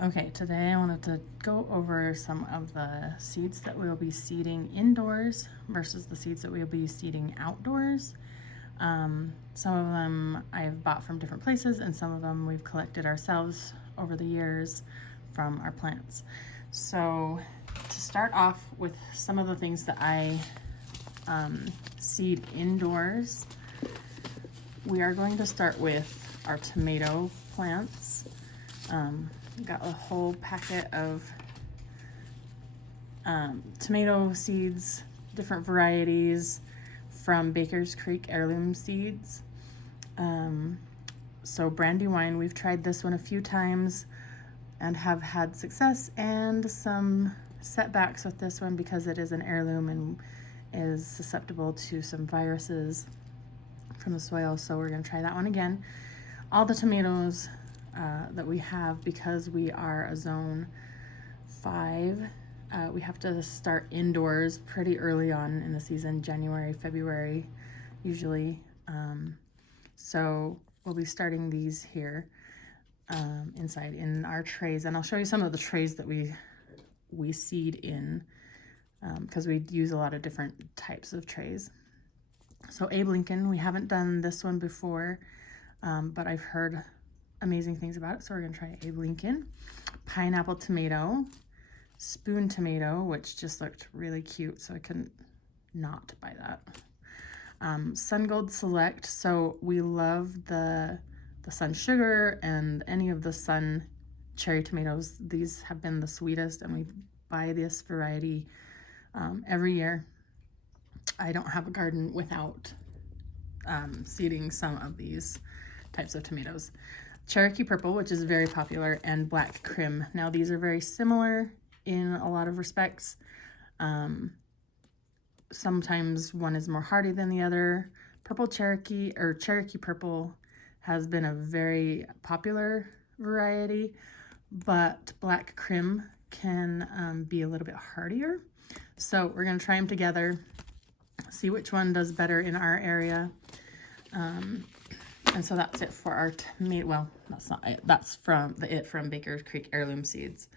Okay, today I wanted to go over some of the seeds that we'll be seeding indoors versus the seeds that we'll be seeding outdoors. Some of them I've bought from different places, and some of them we've collected ourselves over the years from our plants. So to start off with some of the things that I seed indoors, we are going to start with our tomato plants. Got a whole packet of tomato seeds, different varieties from Baker's Creek Heirloom Seeds. So Brandywine, we've tried this one a few times and have had success and some setbacks with this one because it is an heirloom and is susceptible to some viruses from the soil. So we're going to try that one again. All the tomatoes that we have, because we are a zone 5, we have to start indoors pretty early on in the season, January, February, usually. So we'll be starting these here inside in our trays, and I'll show you some of the trays that we seed in because we use a lot of different types of trays. So Abe Lincoln, we haven't done this one before, but I've heard amazing things about it, so we're going to try Abe Lincoln. Pineapple tomato, spoon tomato, which just looked really cute, so I couldn't not buy that. Sun Gold Select, so we love the Sun Sugar and any of the Sun cherry tomatoes. These have been the sweetest, and we buy this variety every year. I don't have a garden without seeding some of these types of tomatoes. Cherokee Purple, which is very popular, and Black Crim. Now these are very similar in a lot of respects. Sometimes one is more hardy than the other. Purple Cherokee, or Cherokee Purple, has been a very popular variety, but Black Crim can be a little bit hardier. So we're going to try them together, see which one does better in our area. And so that's it for our tomato. Well, that's not it. That's from Baker's Creek Heirloom Seeds.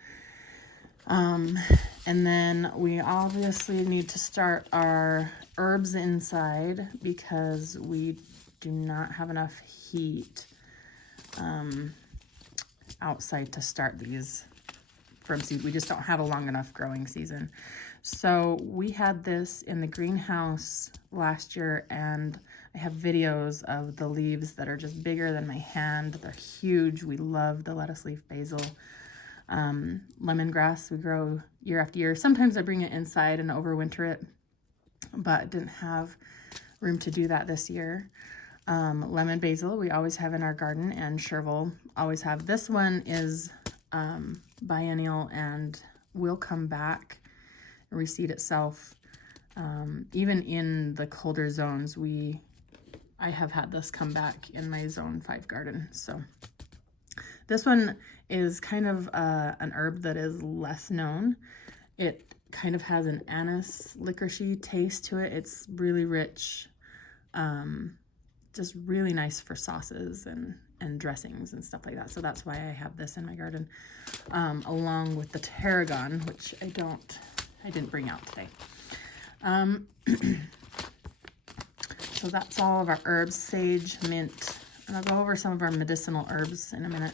And then we obviously need to start our herbs inside because we do not have enough heat outside to start these from seed. We just don't have a long enough growing season. So we had this in the greenhouse last year, and I have videos of the leaves that are just bigger than my hand. They're huge. We love the lettuce leaf basil. Lemongrass we grow year after year. Sometimes I bring it inside and overwinter it, but didn't have room to do that this year. Lemon basil we always have in our garden, and chervil always have. This one is biennial and will come back and reseed itself. Even in the colder zones, I have had this come back in my zone 5 garden. So this one is kind of an herb that is less known. It kind of has an anise licoricey taste to it. It's really rich, just really nice for sauces and dressings and stuff like that. So that's why I have this in my garden, along with the tarragon, which I didn't bring out today. So that's all of our herbs, sage, mint, and I'll go over some of our medicinal herbs in a minute.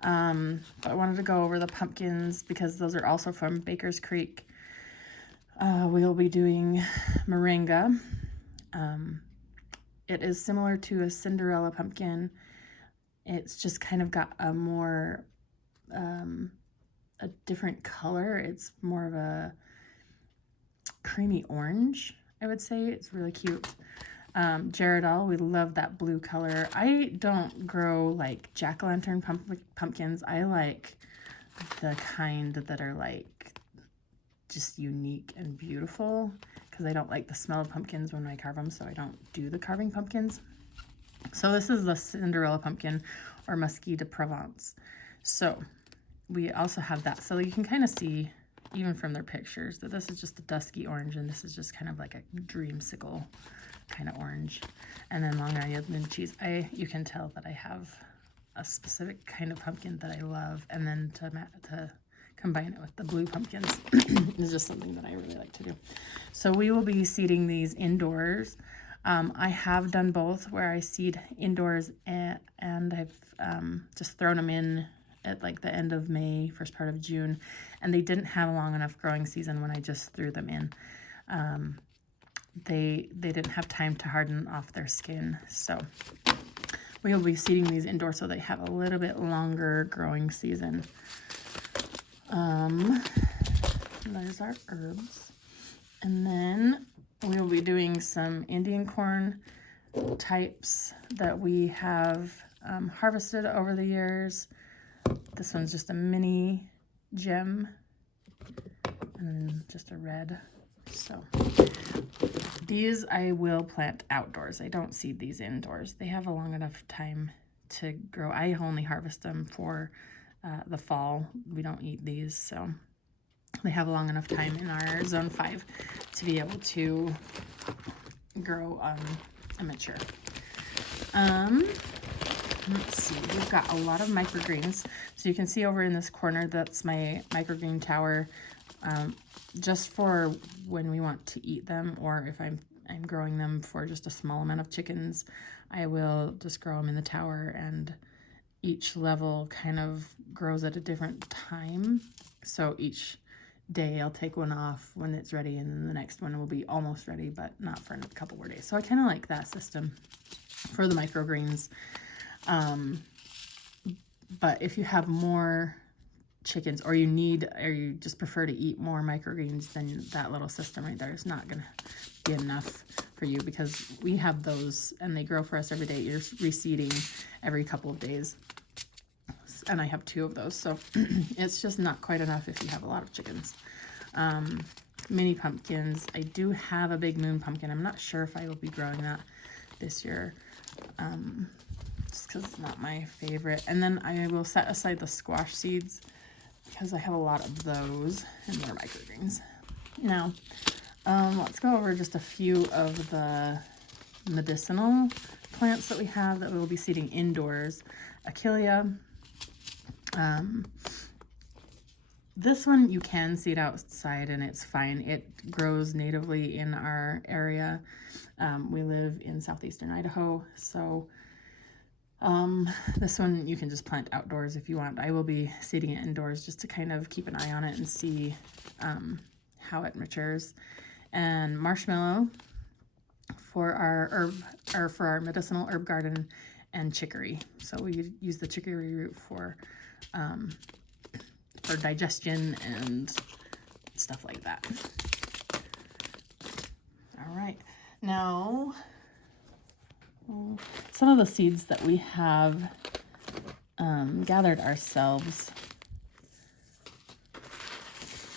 But I wanted to go over the pumpkins because those are also from Baker's Creek. We'll be doing moringa. It is similar to a Cinderella pumpkin. It's just kind of got a more, a different color. It's more of a creamy orange, I would say. It's really cute. Jaredol, we love that blue color. I don't grow like jack-o'-lantern pumpkins. I like the kind that are like just unique and beautiful because I don't like the smell of pumpkins when I carve them, so I don't do the carving pumpkins. So this is the Cinderella pumpkin, or Musky de Provence. So we also have that. So you can kind of see, even from their pictures, that this is just a dusky orange, and this is just kind of like a dreamsicle kind of orange. And then Long Island cheese. You can tell that I have a specific kind of pumpkin that I love, and then to combine it with the blue pumpkins is just something that I really like to do. So we will be seeding these indoors. I have done both, where I seed indoors and I've just thrown them in at like the end of May, first part of June, and they didn't have a long enough growing season when I just threw them in. They didn't have time to harden off their skin, so we will be seeding these indoors so they have a little bit longer growing season. There's our herbs, and then we will be doing some Indian corn types that we have harvested over the years. This one's just a mini gem and just a red. So these I will plant outdoors. I don't seed these indoors. They have a long enough time to grow. I only harvest them for the fall. We don't eat these, so they have a long enough time in our zone 5 to be able to grow and mature. Let's see, we've got a lot of microgreens. So you can see over in this corner, that's my microgreen tower, just for when we want to eat them, or if I'm growing them for just a small amount of chickens, I will just grow them in the tower, and each level kind of grows at a different time. So each day I'll take one off when it's ready, and then the next one will be almost ready, but not for a couple more days. So I kind of like that system for the microgreens. But if you have more chickens, or you just prefer to eat more microgreens, then that little system right there is not going to be enough for you, because we have those and they grow for us every day. You're reseeding every couple of days, and I have 2 of those, so it's just not quite enough if you have a lot of chickens. Mini pumpkins. I do have a big moon pumpkin. I'm not sure if I will be growing that this year, just because it's not my favorite. And then I will set aside the squash seeds, because I have a lot of those, and they're microgreens. Now, let's go over just a few of the medicinal plants that we have that we will be seeding indoors. Achillea. This one you can seed outside and it's fine. It grows natively in our area. We live in southeastern Idaho, so this one you can just plant outdoors if you want. I will be seeding it indoors just to kind of keep an eye on it and see how it matures. And marshmallow for our herb, or for our medicinal herb garden, and chicory. So we use the chicory root for digestion and stuff like that. All right, now some of the seeds that we have gathered ourselves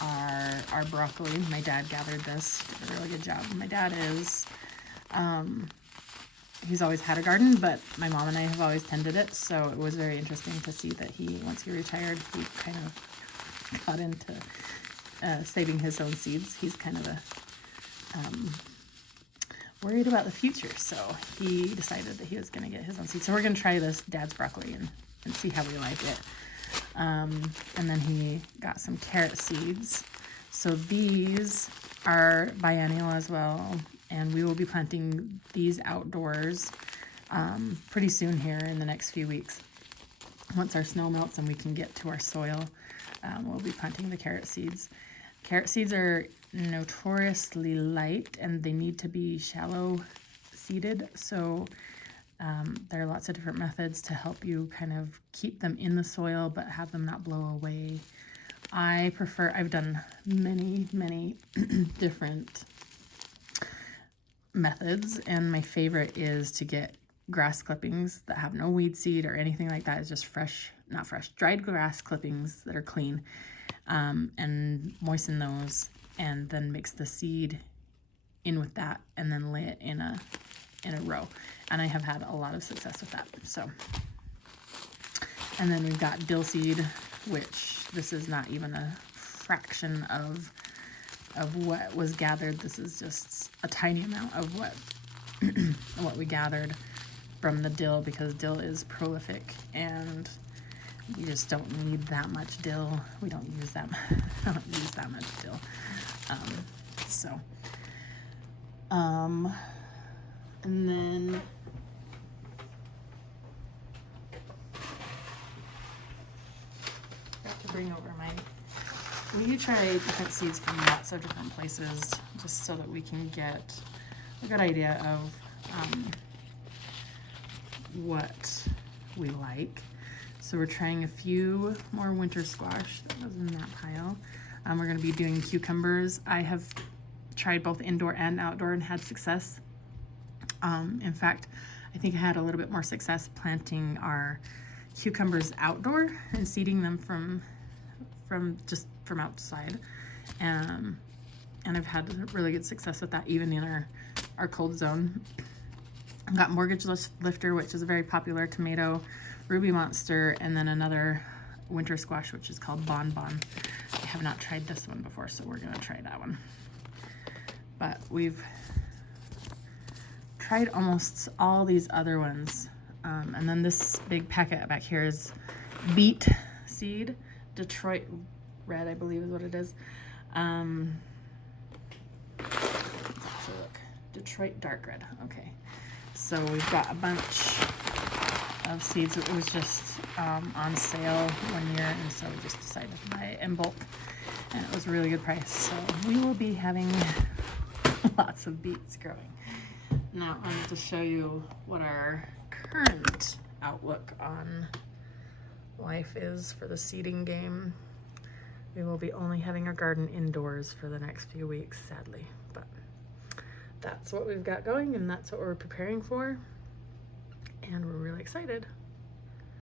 are broccoli. My dad gathered this, did a really good job. My dad is, he's always had a garden, but my mom and I have always tended it, so it was very interesting to see that once he retired, he kind of got into saving his own seeds. He's kind of worried about the future, so he decided that he was going to get his own seeds. So we're going to try this dad's broccoli and see how we like it. And then he got some carrot seeds. So these are biennial as well, and we will be planting these outdoors pretty soon here in the next few weeks. Once our snow melts and we can get to our soil, we'll be planting the carrot seeds. Carrot seeds are notoriously light, and they need to be shallow seeded, so there are lots of different methods to help you kind of keep them in the soil but have them not blow away. I've done many different methods, and my favorite is to get grass clippings that have no weed seed or anything like that. It's just dried grass clippings that are clean, and moisten those, and then mix the seed in with that, and then lay it in a row. And I have had a lot of success with that. So, and then we've got dill seed, which this is not even a fraction of what was gathered. This is just a tiny amount of what we gathered. from the dill, because dill is prolific and you just don't need that much dill. We don't use that, I don't use that much dill. And then got to bring over we try different seeds from lots of different places just so that we can get a good idea of what we like. So we're trying a few more winter squash that was in that pile. We're going to be doing cucumbers. I have tried both indoor and outdoor and had success. In fact, I think I had a little bit more success planting our cucumbers outdoor and seeding them from outside. And I've had really good success with that, even in our cold zone. I've got Mortgage Lifter, which is a very popular tomato, Ruby Monster, and then another winter squash, which is called Bon Bon. I have not tried this one before, so we're gonna try that one. But we've tried almost all these other ones. And then this big packet back here is beet seed, Detroit Red, I believe is what it is. Let's actually look. Detroit Dark Red. Okay. So we've got a bunch of seeds. It was just on sale one year, and so we just decided to buy it in bulk, and it was a really good price. So we will be having lots of beets growing. Now I'm going to show you what our current outlook on life is for the seeding game. We will be only having our garden indoors for the next few weeks, sadly, but that's what we've got going, and that's what we're preparing for, and we're really excited.